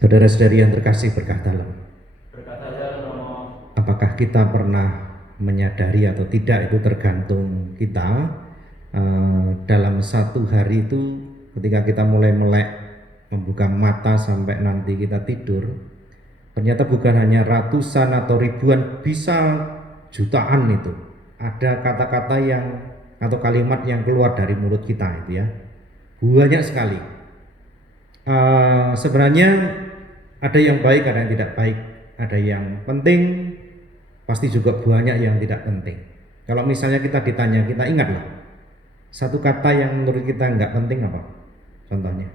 Saudara-saudari yang terkasih berkah dalam, apakah kita pernah menyadari atau tidak itu tergantung kita. Dalam satu hari itu ketika kita mulai melek membuka mata sampai nanti kita tidur, ternyata bukan hanya ratusan atau ribuan, bisa jutaan itu ada kata-kata yang atau kalimat yang keluar dari mulut kita itu ya, banyak sekali. Sebenarnya ada yang baik, ada yang tidak baik, ada yang penting, pasti juga banyak yang tidak penting. Kalau misalnya kita ditanya, kita ingatlah satu kata yang menurut kita nggak penting apa? Contohnya,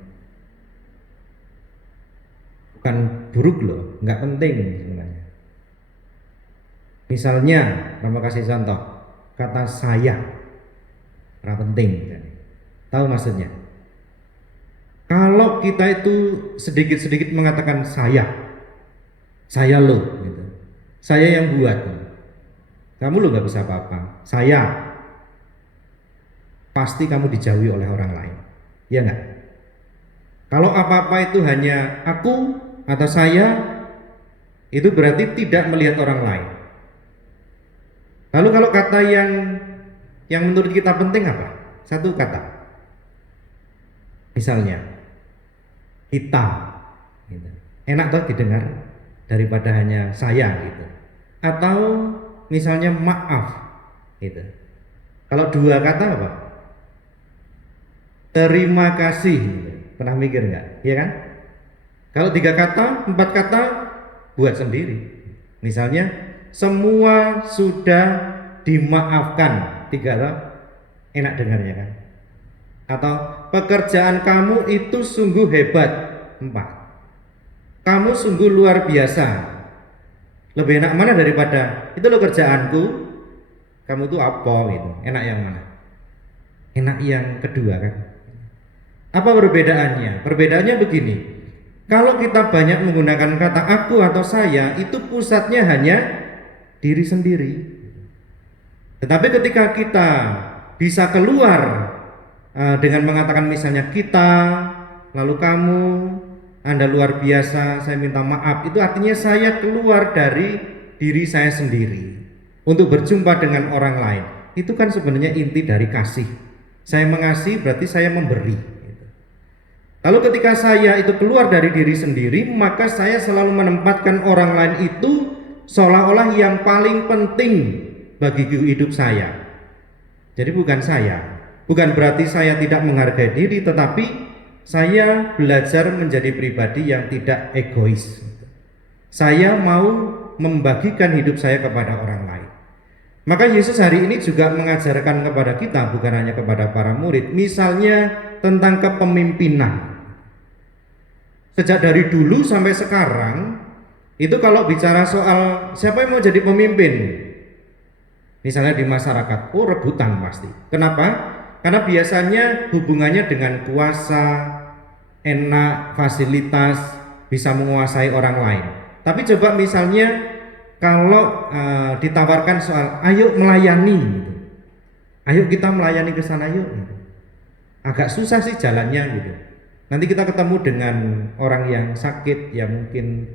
bukan buruk loh, nggak penting sebenarnya. Misalnya, terima kasih contoh, kata saya, nggak penting. Tahu maksudnya? Kalau kita itu sedikit-sedikit mengatakan saya lo, gitu. Saya yang buat, kamu lo nggak bisa apa-apa. Saya, pasti kamu dijauhi oleh orang lain, ya nggak? Kalau apa-apa itu hanya aku atau saya, itu berarti tidak melihat orang lain. Lalu kalau kata yang menurut kita penting apa? Satu kata, misalnya kita, gitu. Enak tuh didengar daripada hanya saya gitu. Atau misalnya maaf, gitu. Kalau dua kata apa? Terima kasih. Gitu. Pernah mikir nggak? Iya kan? Kalau tiga kata, empat kata, buat sendiri. Misalnya semua sudah dimaafkan, tiga kata, enak dengarnya kan? Atau pekerjaan kamu itu sungguh hebat, empat. Kamu sungguh luar biasa. Lebih enak mana daripada itu lo kerjaanku, kamu tuh apa gitu? Enak yang mana? Enak yang kedua kan? Apa perbedaannya? Perbedaannya begini. Kalau kita banyak menggunakan kata aku atau saya, itu pusatnya hanya diri sendiri. Tetapi ketika kita bisa keluar dengan mengatakan misalnya kita, lalu kamu, Anda luar biasa, saya minta maaf, itu artinya saya keluar dari diri saya sendiri untuk berjumpa dengan orang lain. Itu kan sebenarnya inti dari kasih. Saya mengasihi berarti saya memberi. Lalu ketika saya itu keluar dari diri sendiri, maka saya selalu menempatkan orang lain itu seolah-olah yang paling penting bagi hidup saya. Jadi bukan saya, bukan berarti saya tidak menghargai diri, tetapi saya belajar menjadi pribadi yang tidak egois. Saya mau membagikan hidup saya kepada orang lain. Maka Yesus hari ini juga mengajarkan kepada kita, bukan hanya kepada para murid, misalnya tentang kepemimpinan. Sejak dari dulu sampai sekarang, itu kalau bicara soal siapa yang mau jadi pemimpin, misalnya di masyarakat, rebutan pasti. Kenapa? Karena biasanya hubungannya dengan kuasa, enak, fasilitas, bisa menguasai orang lain. Tapi coba misalnya kalau ditawarkan soal ayo melayani, gitu. Ayo kita melayani ke sana yuk, gitu. Agak susah sih jalannya gitu. Nanti kita ketemu dengan orang yang sakit, yang mungkin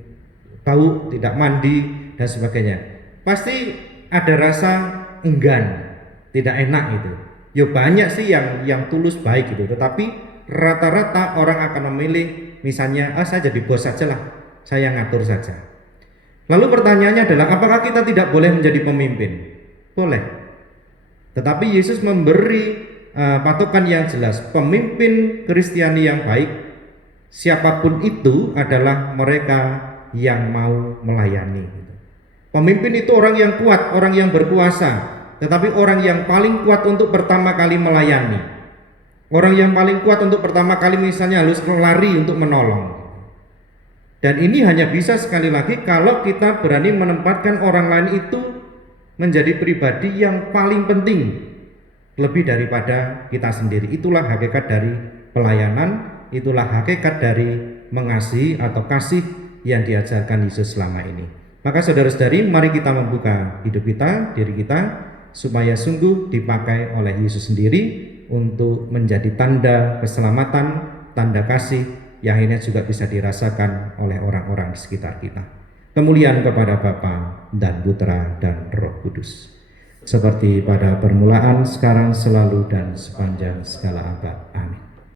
bau, tidak mandi dan sebagainya. Pasti ada rasa enggan, tidak enak gitu. Ya banyak sih yang tulus baik gitu, tetapi rata-rata orang akan memilih misalnya saya jadi bos saja lah, saya ngatur saja. Lalu pertanyaannya adalah apakah kita tidak boleh menjadi pemimpin? Boleh. Tetapi Yesus memberi patokan yang jelas, pemimpin Kristiani yang baik siapapun itu adalah mereka yang mau melayani. Pemimpin itu orang yang kuat, orang yang berkuasa, tetapi orang yang paling kuat untuk pertama kali melayani, orang yang paling kuat untuk pertama kali misalnya harus lari untuk menolong. Dan ini hanya bisa sekali lagi kalau kita berani menempatkan orang lain itu menjadi pribadi yang paling penting lebih daripada kita sendiri. Itulah hakikat dari pelayanan, itulah hakikat dari mengasihi atau kasih yang diajarkan Yesus selama ini. Maka saudara-saudari, mari kita membuka hidup kita, diri kita, supaya sungguh dipakai oleh Yesus sendiri untuk menjadi tanda keselamatan, tanda kasih, yang akhirnya juga bisa dirasakan oleh orang-orang di sekitar kita. Kemuliaan kepada Bapa dan Putra dan Roh Kudus, seperti pada permulaan, sekarang, selalu, dan sepanjang segala abad.